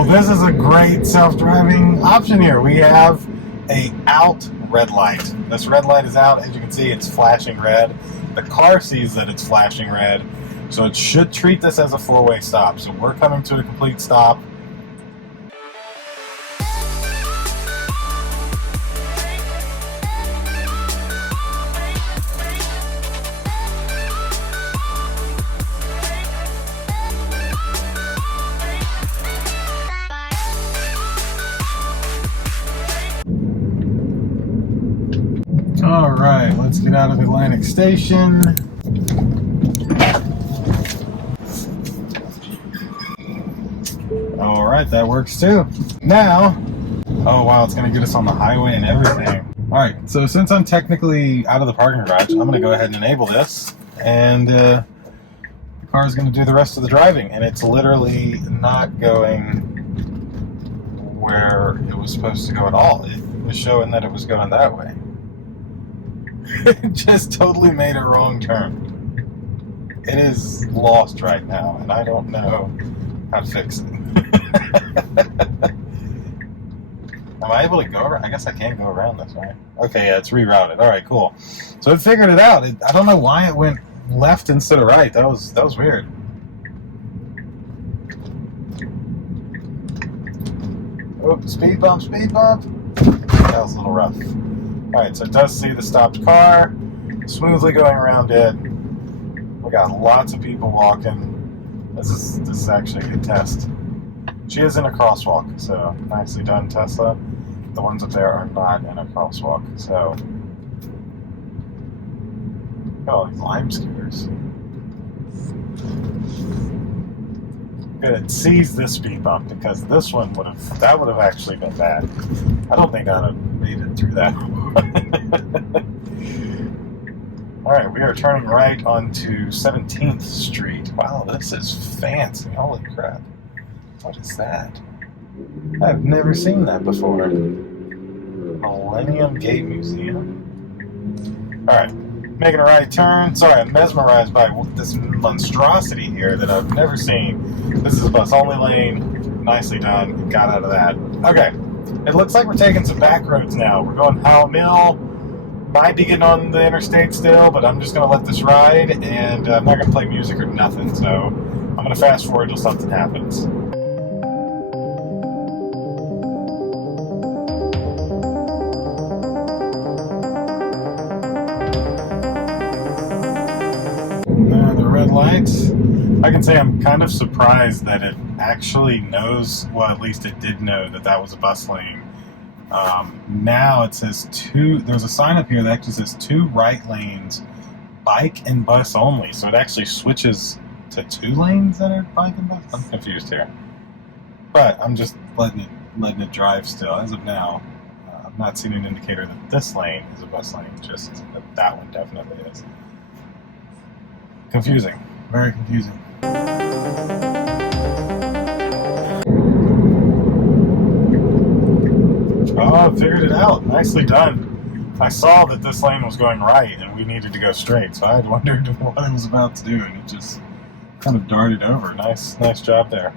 Well, this is a great self-driving option here. We have a out red light. This red light is out. As you can see, it's flashing red. The car sees that it's flashing red, so it should treat this as a four-way stop. So we're coming to a complete stop. All right, let's get out of Atlantic Station. All right, that works too. Now, oh wow, it's gonna get us on the highway and everything. All right, so since I'm technically out of the parking garage, I'm gonna go ahead and enable this, and the car is gonna do the rest of the driving, and it's literally not going where it was supposed to go at all. It was showing that it was going that way. It just totally made a wrong turn. It is lost right now, and I don't know how to fix it. Am I able to go around? I guess I can't go around this, right? Okay, yeah, it's rerouted. All right, cool. So it figured it out. I don't know why it went left instead of right. That was weird. Oh, speed bump, speed bump. That was a little rough. Alright, so it does see the stopped car, smoothly going around it. We got lots of people walking. This is actually a good test. She is in a crosswalk, so nicely done, Tesla. The ones up there are not in a crosswalk, so. Oh, these lime scooters. Good, it sees this speed bump because this one would have actually been bad. I don't think I'd have made it through that. Alright, we are turning right onto 17th Street. Wow, this is fancy. Holy crap. What is that? I've never seen that before. Millennium Gate Museum. Alright, making a right turn. Sorry, I'm mesmerized by this monstrosity here that I've never seen. This is a bus only lane. Nicely done. Got out of that. Okay. It looks like we're taking some back roads now. We're going Howell Mill. Might be getting on the interstate still, but I'm just going to let this ride, and I'm not going to play music or nothing, so I'm going to fast forward till something happens. The red lights. I can say I'm kind of surprised that it actually knows, well, at least it did know that that was a bus lane. Now it says there's a sign up here that actually says 2 right lanes, bike and bus only. So it actually switches to 2 lanes that are bike and bus. I'm confused here. But I'm just letting it drive still. As of now, I've not seen an indicator that this lane is a bus lane, just that one definitely is. Confusing. Very confusing. Oh, I figured it out. Nicely done. I saw that this lane was going right and we needed to go straight, so I had wondered what it was about to do, and it just kind of darted over. Nice job there.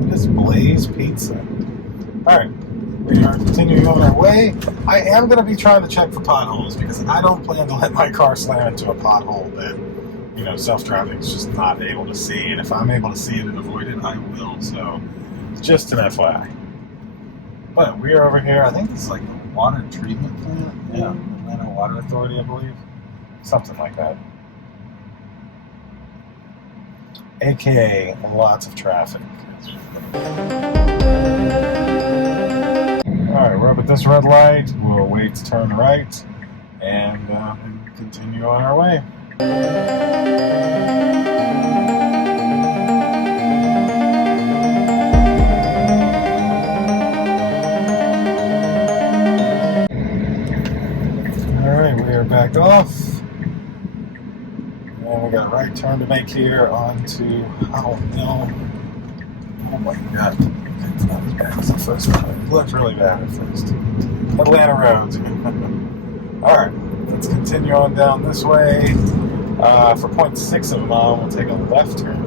What is Blaze Pizza? Alright, we are continuing on our way. I am going to be trying to check for potholes because I don't plan to let my car slam into a pothole that, you know, self-driving is just not able to see. And if I'm able to see it and avoid it, I will. So, just an FYI. But we are over here. I think this is like the water treatment plant. Yeah, Atlanta Water Authority, I believe. Something like that. AKA lots of traffic. Alright, we're up at this red light. We'll wait to turn right and continue on our way. Alright, we are back off. And we got a right turn to make here onto Howell Mill. Oh my god. It's not as bad as the first one. It looked really bad at first. Atlanta roads. Alright, let's continue on down this way. For 0.6 of a mile, we'll take a left turn.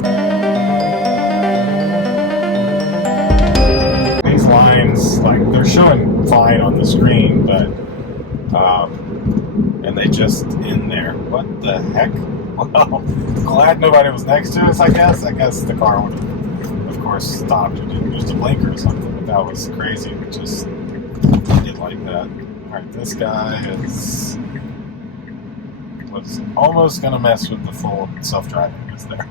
These lines, like, they're showing fine on the screen, but, and they just in there. What the heck? Well, glad nobody was next to us, I guess. I guess the car would have, of course, stopped or didn't use the blinker or something, but that was crazy. It just did like that. Alright, this guy was almost going to mess with the full self-driving that's there.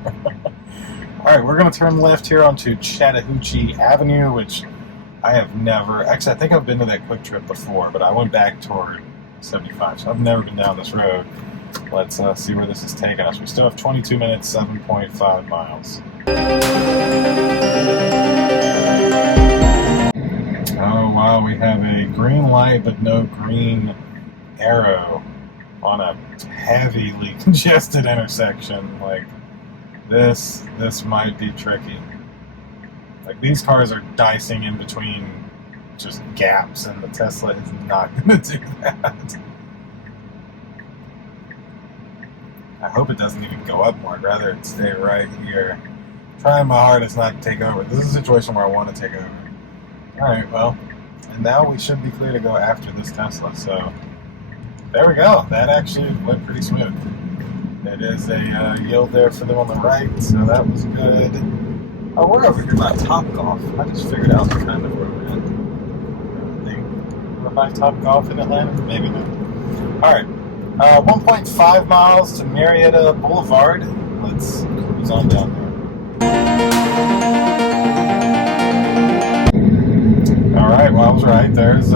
Alright, we're going to turn left here onto Chattahoochee Avenue, which I have never... Actually, I think I've been to that quick trip before, but I went back toward 75, so I've never been down this road. Let's see where this is taking us. We still have 22 minutes, 7.5 miles. Oh, wow, we have a green light, but no green arrow on a heavily congested intersection. Like, this might be tricky. Like, these cars are dicing in between just gaps, and the Tesla is not going to do that. I hope it doesn't even go up more. I'd rather it stay right here. Trying my hardest not to take over. This is a situation where I want to take over. Alright, well, and now we should be clear to go after this Tesla, so there we go. That actually went pretty smooth. It is a yield there for them on the right, so that was good. Oh, we're over here by Topgolf. I just figured out kind of where we're at. We're by Topgolf in Atlanta? Maybe not. Alright. 1.5 miles to Marietta Boulevard. Let's cruise on down there. Alright, well, I was right. There's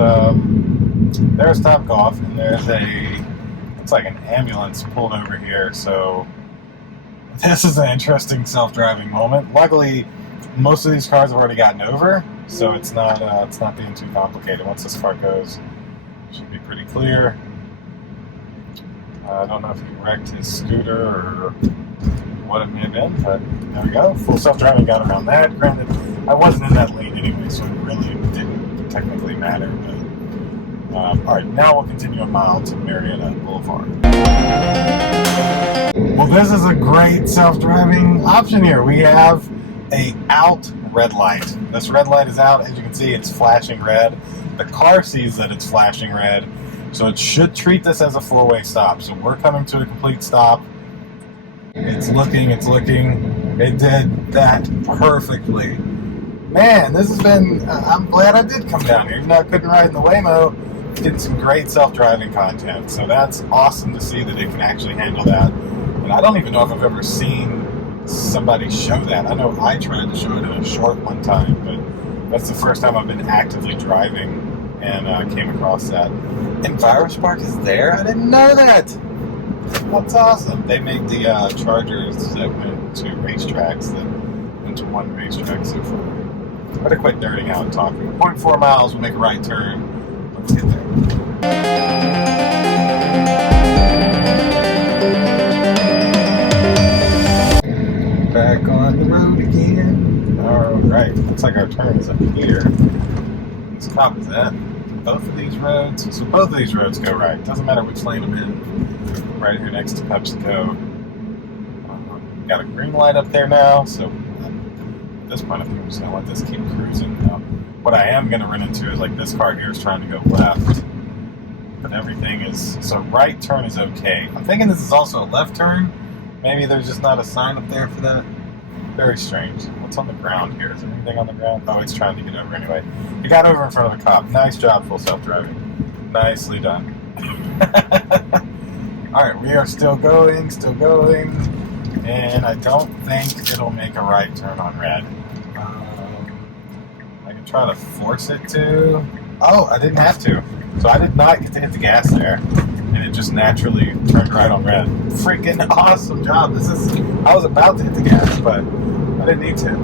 Topgolf, and there's looks like an ambulance pulled over here, so this is an interesting self-driving moment. Luckily, most of these cars have already gotten over, so it's not being too complicated. Once this car goes, it should be pretty clear. I don't know if he wrecked his scooter or what it may have been, but there we go. Full self-driving got around that. Granted, I wasn't in that lane anyway, so it really didn't technically matter. But alright, now we'll continue a mile to Marietta Boulevard. Well, this is a great self-driving option here. We have a out red light. This red light is out. As you can see, it's flashing red. The car sees that it's flashing red. So it should treat this as a four-way stop. So we're coming to a complete stop. It's looking. It did that perfectly. Man, this has been... I'm glad I did come down here. Even though I couldn't ride in the Waymo, getting some great self-driving content. So that's awesome to see that it can actually handle that. And I don't even know if I've ever seen somebody show that. I know I tried to show it in a short one time, but that's the first time I've been actively driving and came across that. And Virus Park is there? I didn't know that! That's awesome. They made the Chargers that went to racetracks that went to one racetrack so far. Better quit dirting out and talking. 0.4 miles, we'll make a right turn. Let's get there. Back on the road again. Alright, looks like our turn is up here. Let's copy that. Both of these roads, so both of these roads go right. Doesn't matter which lane I'm in. Right here next to PepsiCo. Got a green light up there now, so at this point I think I'm just going to let this keep cruising. Now, what I am going to run into is like this car here is trying to go left. But everything is, so right turn is okay. I'm thinking this is also a left turn. Maybe there's just not a sign up there for that. Very strange. What's on the ground here? Is there anything on the ground? Oh, it's trying to get over anyway. You got over in front of a cop. Nice job, full self-driving. Nicely done. Alright, we are still going. And I don't think it'll make a right turn on red. I can try to force it to. Oh, I didn't have to. So I did not get to hit the gas there. And it just naturally turned right on red. Freaking awesome job. I was about to hit the gas, but I didn't need to.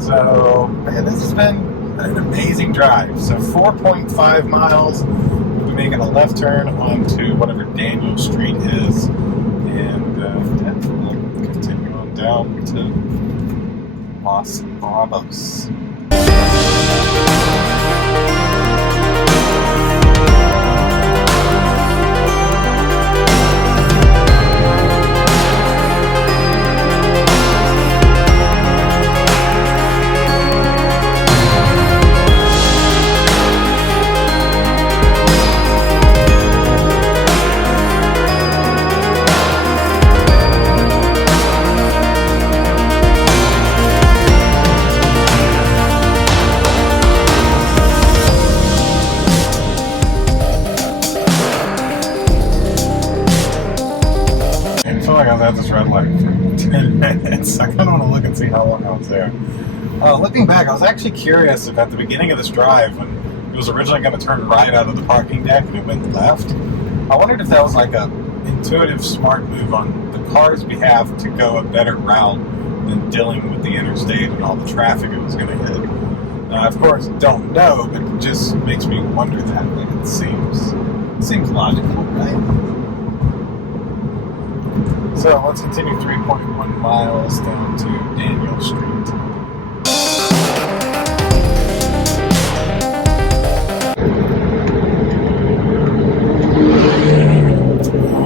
So, man, this has been an amazing drive. So 4.5 miles. We'll be making a left turn onto whatever Daniel Street is. And we'll continue on down to Los Bravos. minutes. I kind of want to look and see how long I was there. Looking back, I was actually curious if at the beginning of this drive, when it was originally going to turn right out of the parking deck and it went left, I wondered if that was like a intuitive, smart move on the car's behalf to go a better route than dealing with the interstate and all the traffic it was going to hit. Now, of course, don't know, but it just makes me wonder that. Like, it seems logical, right? So let's continue 3.1 miles down to Daniel Street.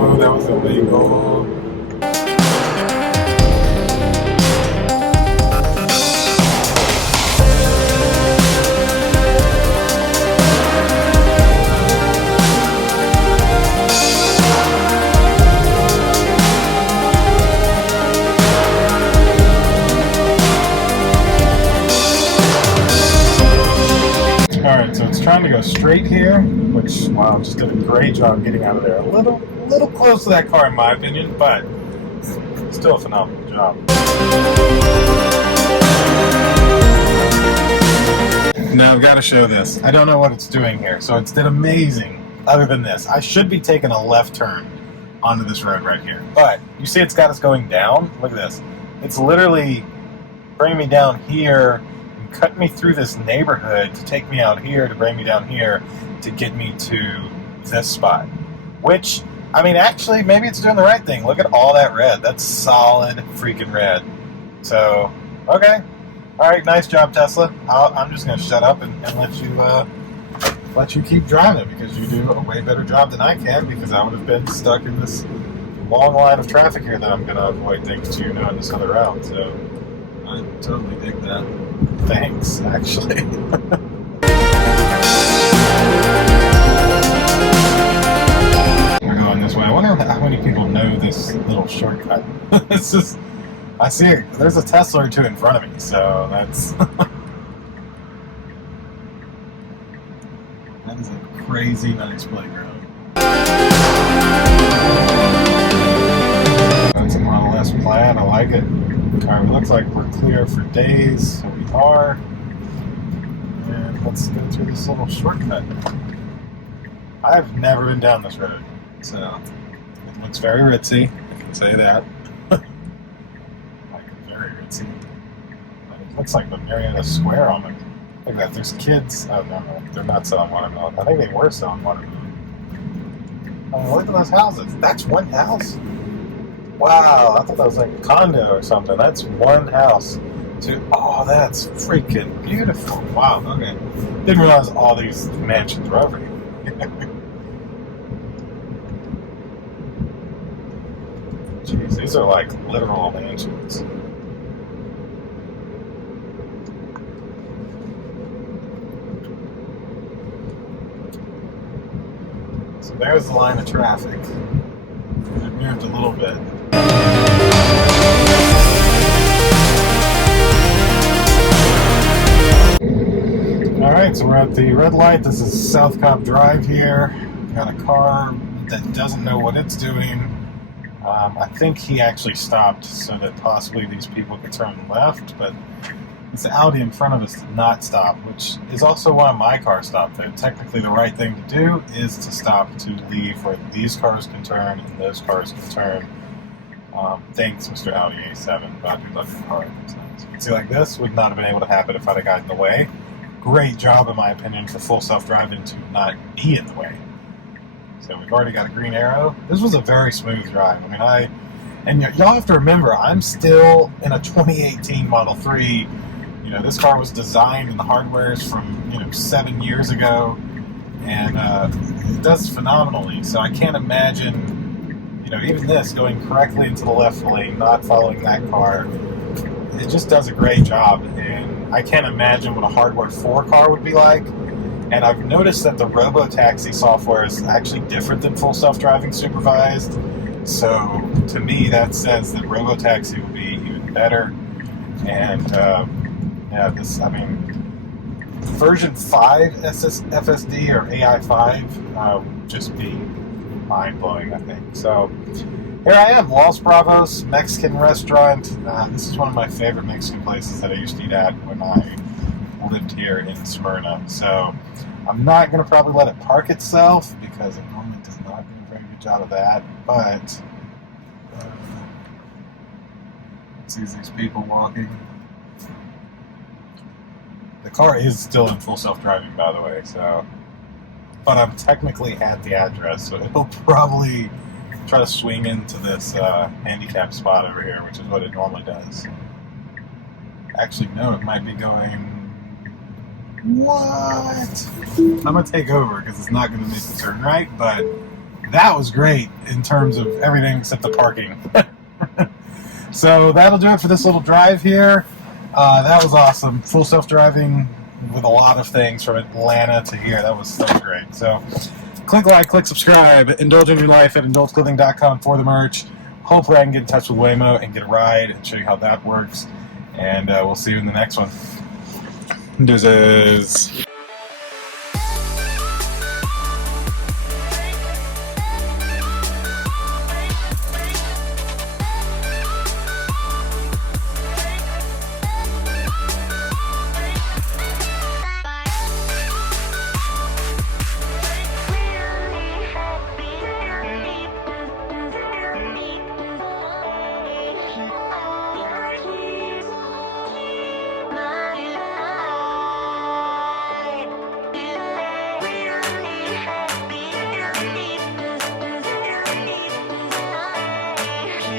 Oh, that was illegal. Alright, so it's trying to go straight here, which, wow, just did a great job getting out of there. A little close to that car in my opinion, but still a phenomenal job. Now I've got to show this. I don't know what it's doing here, so it's did amazing other than this. I should be taking a left turn onto this road right here, but you see it's got us going down? Look at this. It's literally bringing me down here, cut me through this neighborhood to take me out here to bring me down here to get me to this spot. Which, I mean, actually, maybe it's doing the right thing. Look at all that red. That's solid freaking red. So, okay. Alright, nice job, Tesla. I'm just going to shut up and let you keep driving because you do a way better job than I can because I would have been stuck in this long line of traffic here that I'm going to avoid thanks to you knowing this other route. So, I totally dig that. Thanks, actually. We're going this way. I wonder how many people know this little shortcut. It's just, I see it. There's a Tesla or two in front of me, so that's that is a crazy nice playground. That's a Model S Plaid. I like it. Alright, it looks like we're clear for days, so we are. And let's go through this little shortcut. I've never been down this road, so it looks very ritzy, I can say that. Like, very ritzy. It looks like the Marietta Square on it. Look at that, there's kids. Oh, no, they're not selling watermelon. I think they were selling watermelon. Oh, look at those houses. That's one house? Wow, I thought that was like a condo or something. That's one house. Oh, that's freaking beautiful. Wow, okay. Didn't realize all these mansions were over here. Jeez, these are like literal mansions. So there's the line of traffic. It moved a little bit. Alright, so we're at the red light. This is South Cobb Drive here. We've got a car that doesn't know what it's doing. I think he actually stopped so that possibly these people could turn left, but this Audi in front of us did not stop, which is also why my car stopped there. Technically, the right thing to do is to stop to leave where these cars can turn and those cars can turn. Thanks, Mr. Audi A7. God, you love your car. So you can see like this would not have been able to happen if I'd have gotten in the way. Great job, in my opinion, for full self-driving to not be in the way. So we've already got a green arrow. This was a very smooth drive. I mean, y'all have to remember, I'm still in a 2018 Model 3. You know, this car was designed and the hardware is from, 7 years ago. And it does phenomenally. So I can't imagine, even this going correctly into the left lane, not following that car. It just does a great job. And I can't imagine what a hardware 4 car would be like. And I've noticed that the robo-taxi software is actually different than full self-driving supervised. So to me, that says that robo-taxi will be even better. And version 5 FSD or AI 5 would just be mind-blowing, I think. So Here I am, Los Bravos Mexican restaurant. This is one of my favorite Mexican places that I used to eat at when I lived here in Smyrna. So I'm not going to probably let it park itself because it normally does not do a very good job of that. But see these people walking. The car is still in full self-driving, by the way. So, but I'm technically at the address, so it'll probably try to swing into this handicap spot over here, which is what it normally does. Actually, no, it might be going... What? I'm going to take over because it's not going to make the turn right, but that was great in terms of everything except the parking. So that'll do it for this little drive here. That was awesome. Full self-driving with a lot of things from Atlanta to here. That was so great. So click like, click subscribe, indulge in your life at indulgeclothing.com for the merch. Hopefully I can get in touch with Waymo and get a ride and show you how that works. And we'll see you in the next one. Deuces.